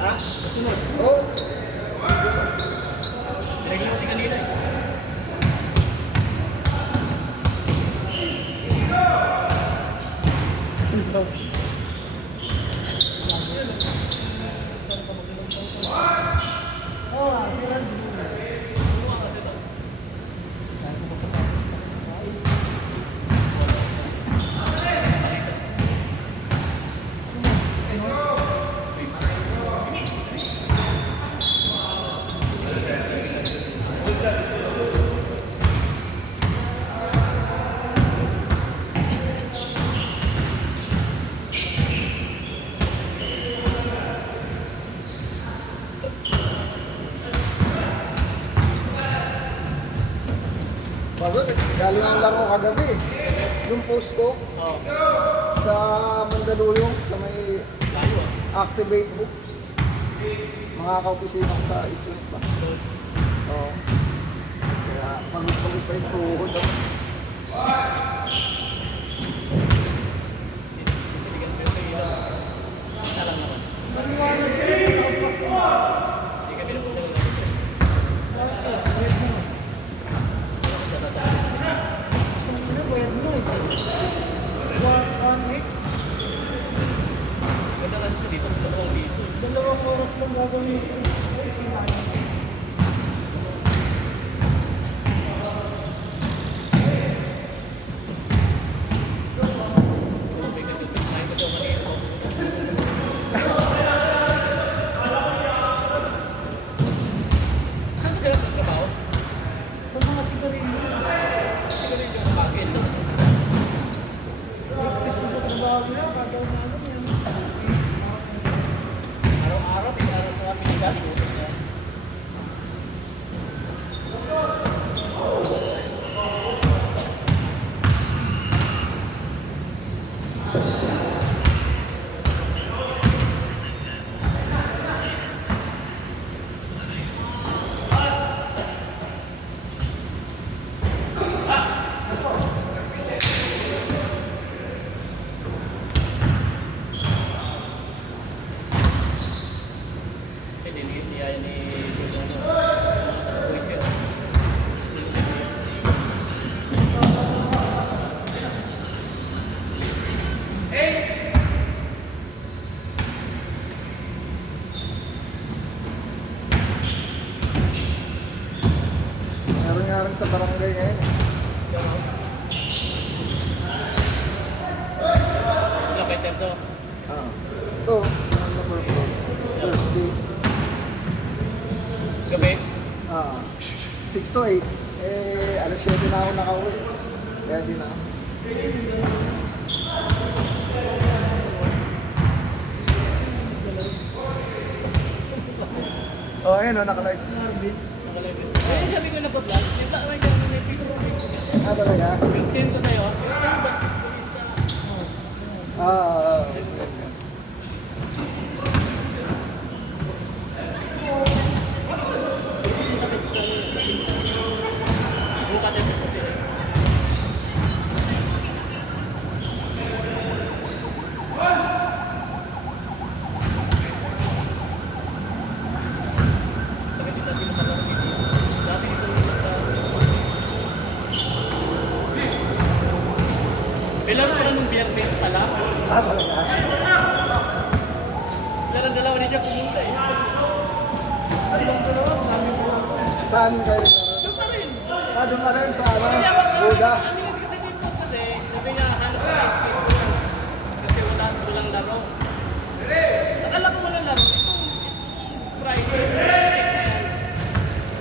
Ha? Kasunod. Oo. Direct lang si kanina eh. Bago, galing ang laro kagabi. Yung post ko Oo. sa Mandaluyong, sa may Layo ah. Activate Books. Makaka-opisina ko sa Isus pa. Oo. Kaya pagod-pagod pa yung tuhod ako. Binigyan ko yung kailan. Isa lang naman. Hindi kami napunta lang. Ganda lang siya dito. Dalawang dito. Dalawang oras lang gagawin ito. Ay, sinabi. Ay, ito daw kanina. Saan sila nagtrabaho? Sa mga sigarilyo, Siguro yung sa bagay. sa trabaho nila, gagawin namin yan. Araw-araw, araw ko kami nagagalit. Hindi niya ni Puisit. Meron nga rin sa barangay ngayon. Ilang peters o? Ah. Ito, yung number ko. Thursday. Gabi? Ah. 6 to 8. Eh, alas 7 na ako nakauwi. Kaya di na ako. Oh, ayun o, nakalive. Marvin. Ay, sabi ko na po vlog. Yung may siya may picture. Ah, talaga? Yung send ko sa'yo. Yung basketballista. Ah. Bukas ito po sila. Sabi kita pinapalaro video. Dati ito yung Pilaro ko lang nung biyernes pala. Ah, talaga? Meron dalawa din siya pumunta eh. Saan kayo? Doon pa rin. Ah, doon ka rin sa ano? Kasi ako Buda. ang dinis kasi dito kasi sabi niya hanap ko na skateboard. Kasi walang laro. Akala ko walang laro. Itong Friday.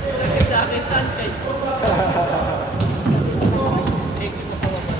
Nagkip sa akin, saan kayo? Ikot na po ako.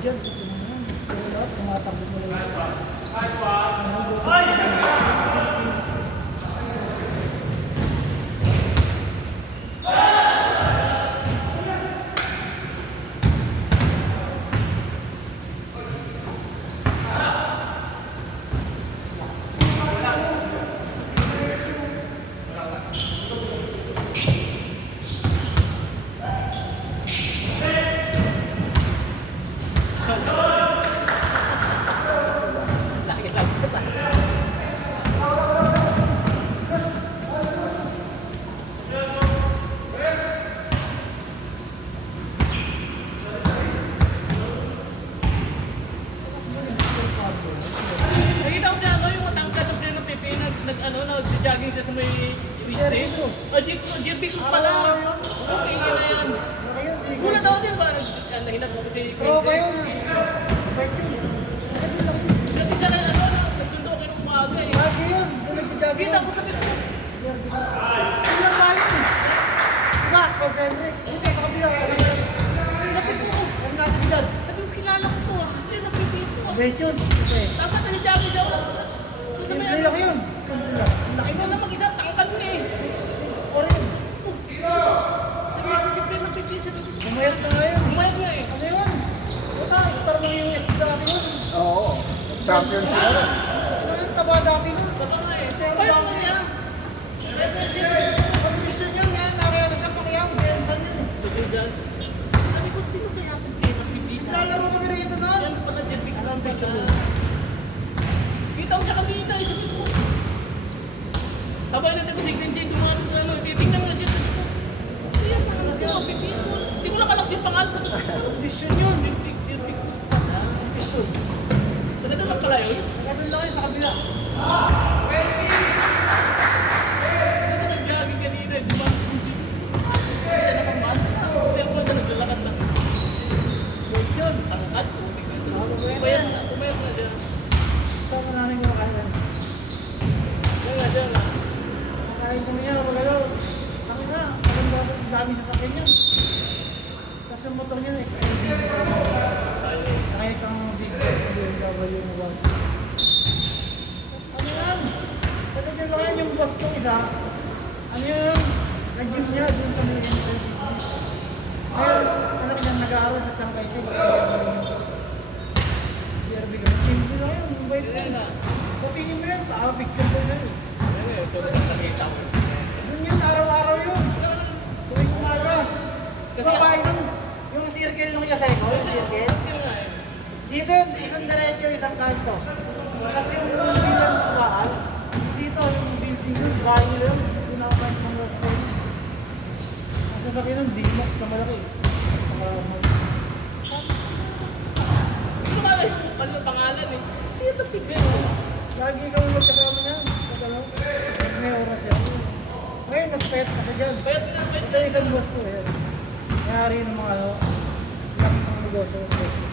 Dyan, ito naman. Kaya lahat, tumatakbo mo lang. Twisted? Jerby Cruz pala. Okay, yun na yan. Ayun, sige. Gulat ako din ba? Nahinag ko kasi Pro kayo na. Bait yun. Ano lang yun? Kasi siya na nagsundo kayo ng umaga eh. Lagi yun. Doon nagdadagdag. Kita ko sa pito. Ilang ba yun? Diba? Concentric. Hindi, kakabila. Sabi ko, Ang natin dyan. sabi ko, kilala ko to ah. Hindi, napipit ko ah. Bait yun. Okay. Tapos nandiyan siya. Kasi may Simple lang yun. Simple lang. Ikaw na mag-isa, tangkal mo eh. Score yun. Sabi ko, siyempre napipit siya. Bumayat na nga yun. Kumain nga eh. Ano yun? Wala, star ng US dati yun. Oo. Champion sila. Ano yung taba dati nun? Baka nga eh. Payat na siya. Payat na siya. Position yun nga, nakayala sa Pacquiao. Benson yun eh. Sabi ko, sino kaya ating kayo napipit? Lalaro kami rito na. Yan pala Jerby Cruz pala. Kita ko siya kanina eh. Sabi ko, habang natin ko si Glenn dumano sa ano, titignan mo na siya. Sabi ko, kaya pa ano ko, pipit ko. Hindi ko lang kalaks yung pangalan. Sabi ko, Position yun. Jerby Cruz pala. Position. Talaga lang pala yun. Ganun lang yun sa kabila. Kasi nag-jogging kanina eh. Dumano si Glenn. Hindi siya nakapasok. Pero ko siya naglalakad na. Bait yun. Tangkad ko. Pumayat na siya. Saan ka namin kumakain? Diyan nga, diyan nga. Kumakain kami niya, magalaw. Taki na, maganda ako, dami sa sakin yun. Kasi yung motor niya, XLB. Kaya isang big BMW na one. Ano yan? Talaga lang yan yung boss kong isa. Ano yun? Nag-gym niya dun sa mga ngayon, anak niya nag-aaral sa tangkay siya. BRB ka. Simple lang yun. Bait Diyan yun. nga. Patingin mo yan, picture ko na yun. Diyan nga, so nakita ko. Doon yun, araw-araw yun. Tuwing umaga. Kasi Babae nun, yung circle nung yasay ko, yung circle. Diyan nga eh. Dito yun, isang diretso, isang kanto. Kasi yung bilang bakal, dito yung building yun, bahay nila yun. Doon ako kahit mga hotel. Ang sasakyan nun, D-Max na malaki. Hindi ko alam yung pangalan eh. Hindi ito pipit. Lagi kami magkasama niya. Pagkalaw. May oras yan. Ngayon, mas pet kasi dyan. Pwede na, pwede Ito yung isang boss ko yan. Mayari ng mga ano, laki ng negosyo.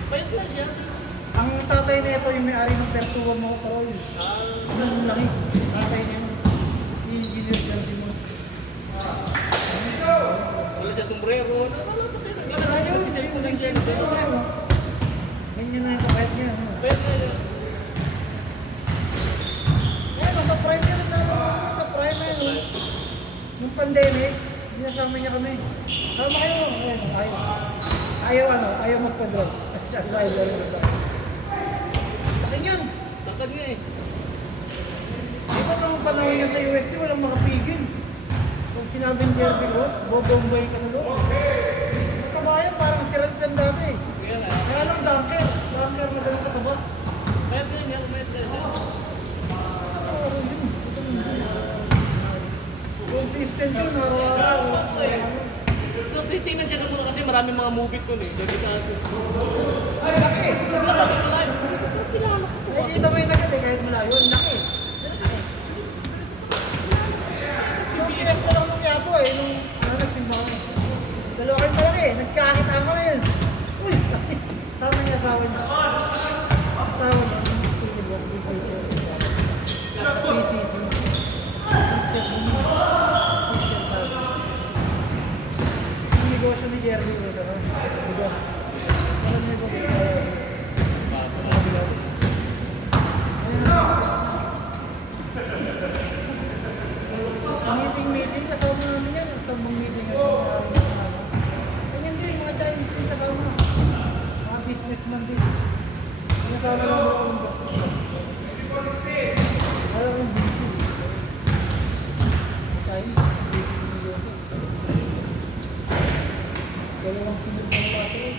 Pwede na siya. Ang tatay na ito yung may-ari ng Pertuan mo ko. Ang laki. Tatay niya. Si Engineer Jansi mo. Wala siya sombrero. Wala yun. Isa yung ulang siya. Ganyan na yung kapayat niya. Pwede na siya. Eh, nasa prime niya. Nasa prime na yun. Nung pandemic, binasama niya kami. Sama kayo. Ayaw ano, ayaw magpa-drug. Siya driver. Laki yun. Takad nga eh. Diba nung panahon niya sa UST, walang makapigil. Kung sinabing Jerby Cruz, bobombay ka na doon. Ang kabayan, parang sirat yan dati. Kaya nga. Kaya lang dunker. Dunker na ganun kataba. Pwede na siya. Pwede na siya. Oo, yun. Consistent yun, araw-araw. Tapos titingnan siya doon kasi maraming mga movie ko eh. Jadi ka Ay, laki. naglakad ko live. Kilala ko to. Nakikita mo yung nagad eh, kahit malayo. Ang laki. Yung fiesta lang nung Quiapo eh, nung nagsimbahan. Dalawa kayo malaki eh, nagkakita ko na yun. Uy, tama niya asawa niya. Asawa niya, yung skinny boss, big picture. PCC. Yung negosyo ni Jerry Cruz, ano? Negosyo. Alam niyo ba kung meeting, kasama namin yan. Sabong meeting. Ganyan din, mga Chinese din kasama. Mga businessman din. Kasama namin ako. Alam mo, busy. Chinese, busy. Dalawang sinod na natin.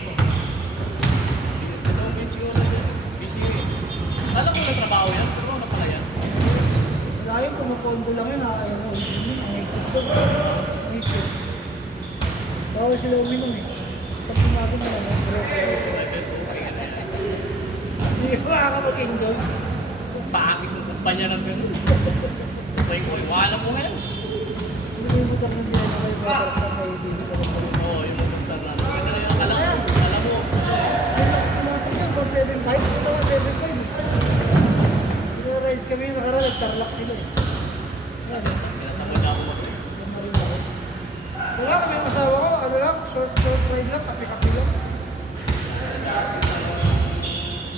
Alam ko na trabaho yan, pero ano pala yan? Wala yun, pumupondo lang yun. Ayaw mo, ang exit ko. Bawal sila uminom eh. Pag sinabi mo naman, hindi ko makakapag-enjoy. Pangit ng kumpanya ng gano'n. Sabi ko, wala mo nga yan. Nilimutan ko niya na may motor sa may bibig ako pa rin. Oo, yung motor na. Ganda na yung alam mo. Ayun ako sa motor niya, 475. Ito nga 75. Ride kami yung nakaraan, nag-tarlac sila eh. Yan. Tinatamad na ako mag Yan na rin ako. Wala kami yung asawa ko, ano lang, short ride lang, kapi-kapi lang.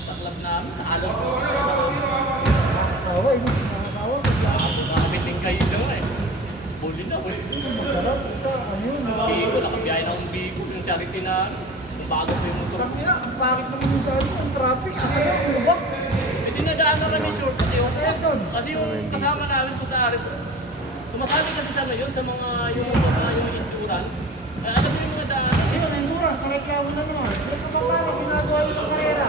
sa club namin. Halos Asawa, yun, asawa, maglakad. nakapiting kayo daw eh. Buli na eh. Masarap, ito, ano yun, Bigo, nakabiyahe na akong Bigo. Yung charity na bago ko yung motor. Sabi niya, bakit naman yung sabi ko, ang traffic, ano yan, ano ba? Eh dinadaan na kami shortcut yun. Quezon. Kasi yung kasama namin po sa Aris, sumasali kasi sa ngayon sa yung endurance. Eh, alam mo yung mga daan. Ayun, endurance, nakikiyawan na naman. Ito pa paano ginagawa yung karera?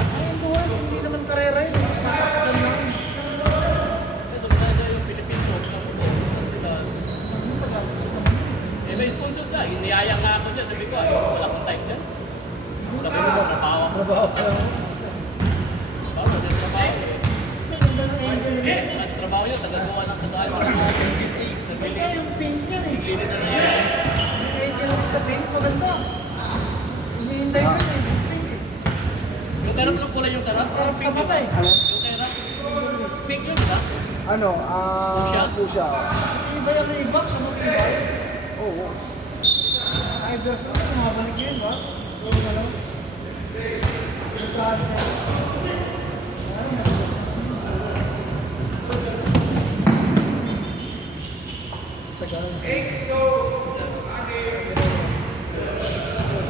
Ang endurance, hindi naman karera yun. Nakakasan lang. Kasi sumasali yung Philippine Talk. Eh may sponsor ka. Iniyaya nga ako dyan. Sabi ko, wala akong time dyan. Wala ko yung trabaho. Trabaho pa lang. Bago din trabaho. Sa ganda ng angel niya. Ano trabaho yun? Tagagawa ng tagagawa. Kaya yung pink yan eh. Naglilid na niya. Yung angel of the pink, maganda. Hinihintay ko yun eh, yung pink eh. Yung tarap lang pula yung tarap. Sarap sa mata eh. Ano? Yung tarap. Pink yun, di ba? Ano? Pusha. Iba yung iba, ano iba? Oo. Ay, Diyos ko, mabalik yun ba? Oo na lang. Yung cancer. Sa ganun.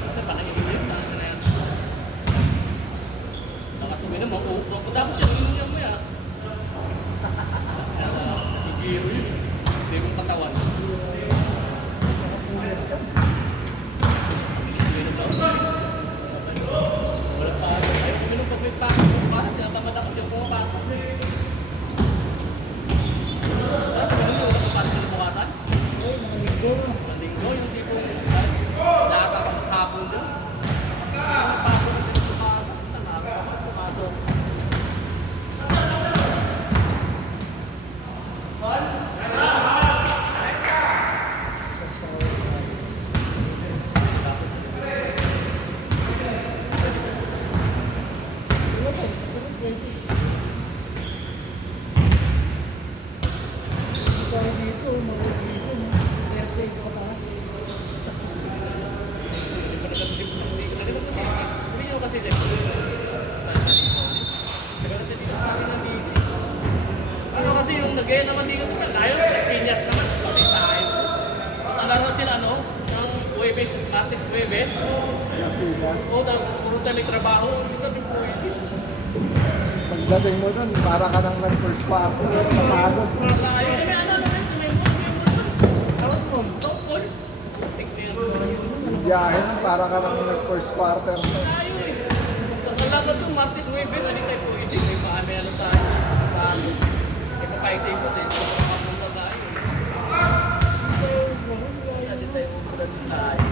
Ano pa nangyayari? Ano na yan? Nakasubi na, mag-uupro ko. Tapos yun, yung mo yan. Si Giro yun. Hindi kong katawan. Wala pa. Ayaw suminom pag may pasok. Kaya tamad ako dyan pumapasok. Tapos suminom yung pasok na bukasan. Ay, mga linggo. Malinggo, yung tipong nakakapag hapon doon. Pasok na din pumasok. Nakakapag pumasok. Ano kasi yung nagaya naman dito naman tayo, Piñas naman, pati tayo. Ang laro sila ano, ng Huwebes, artist Huwebes. O, puro tayo may trabaho, dito din po yun. Pagdating mo doon, para ka nang nag-first party. Napagod. Para tayo, sa may ano naman, sa may mall, tokol. Biyahe na, para ka nang nag-first quarter. Tayo eh. Tapos ang laban itong Martes Huwebes, ano tayo po, hindi may paano ano tayo. Paano? May papaisay ko din. Papunta tayo. Hindi tayo pupunta tayo.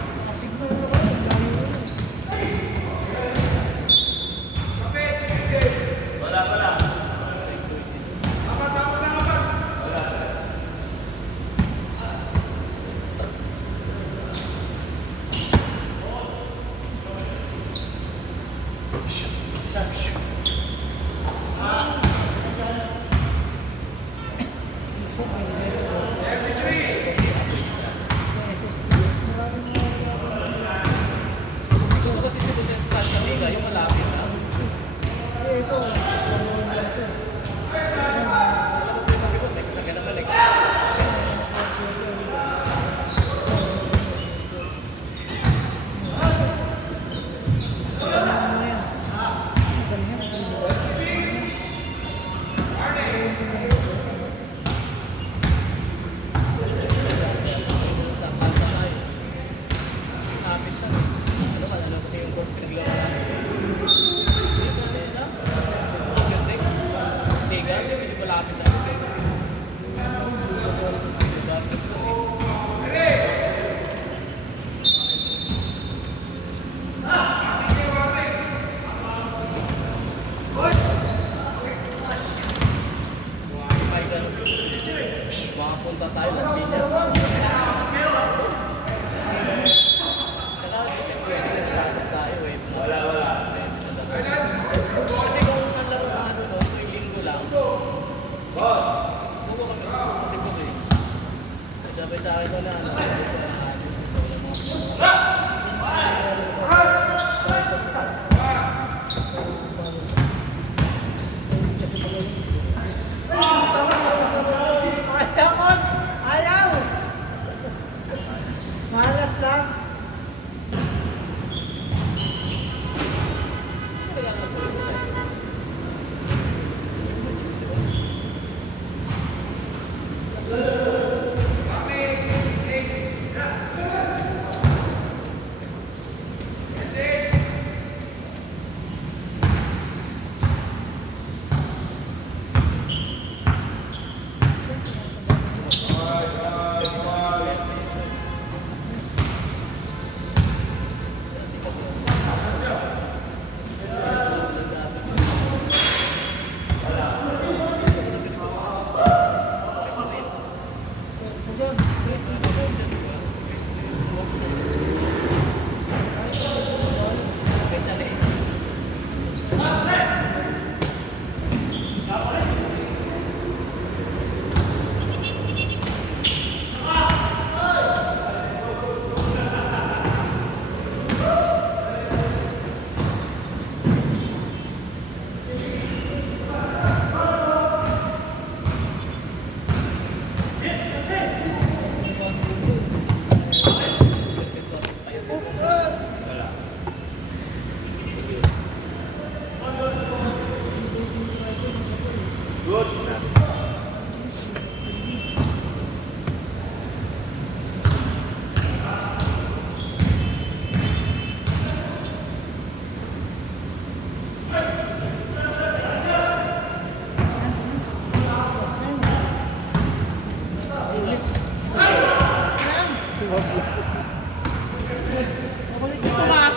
Sabi sa akin ko na, Ayaw! Ayaw! Malas lang.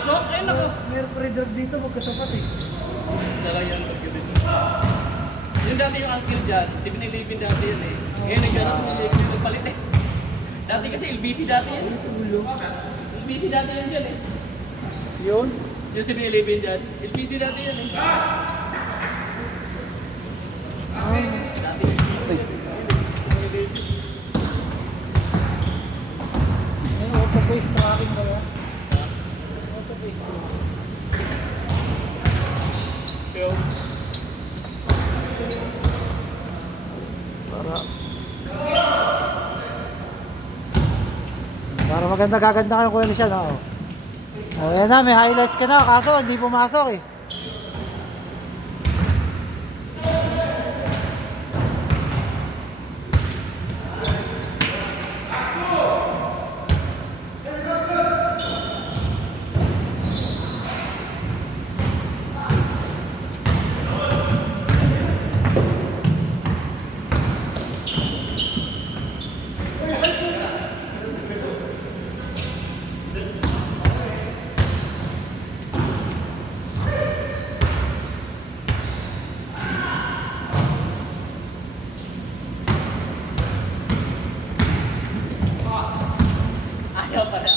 pumasok, ay naku. Meron pre-drug dito, magkatapat eh. Saka yan, yung dati yung uncle dyan, si Binilibin dati yan eh. Ngayon nandiyan ako si Binilibin yung palit eh. Dati kasi LBC dati yan. LBC dati yan dyan eh. Yun. Yung si Binilibin dyan, LBC dati yan eh. Dati. Ay. Ayun, auto-paste na aking dalawa. Auto-paste. Pero, Para maganda gaganda kayo kuya siya, no? Oh, yan na, may highlights ka na, kaso hindi pumasok eh. ayaw pa rin.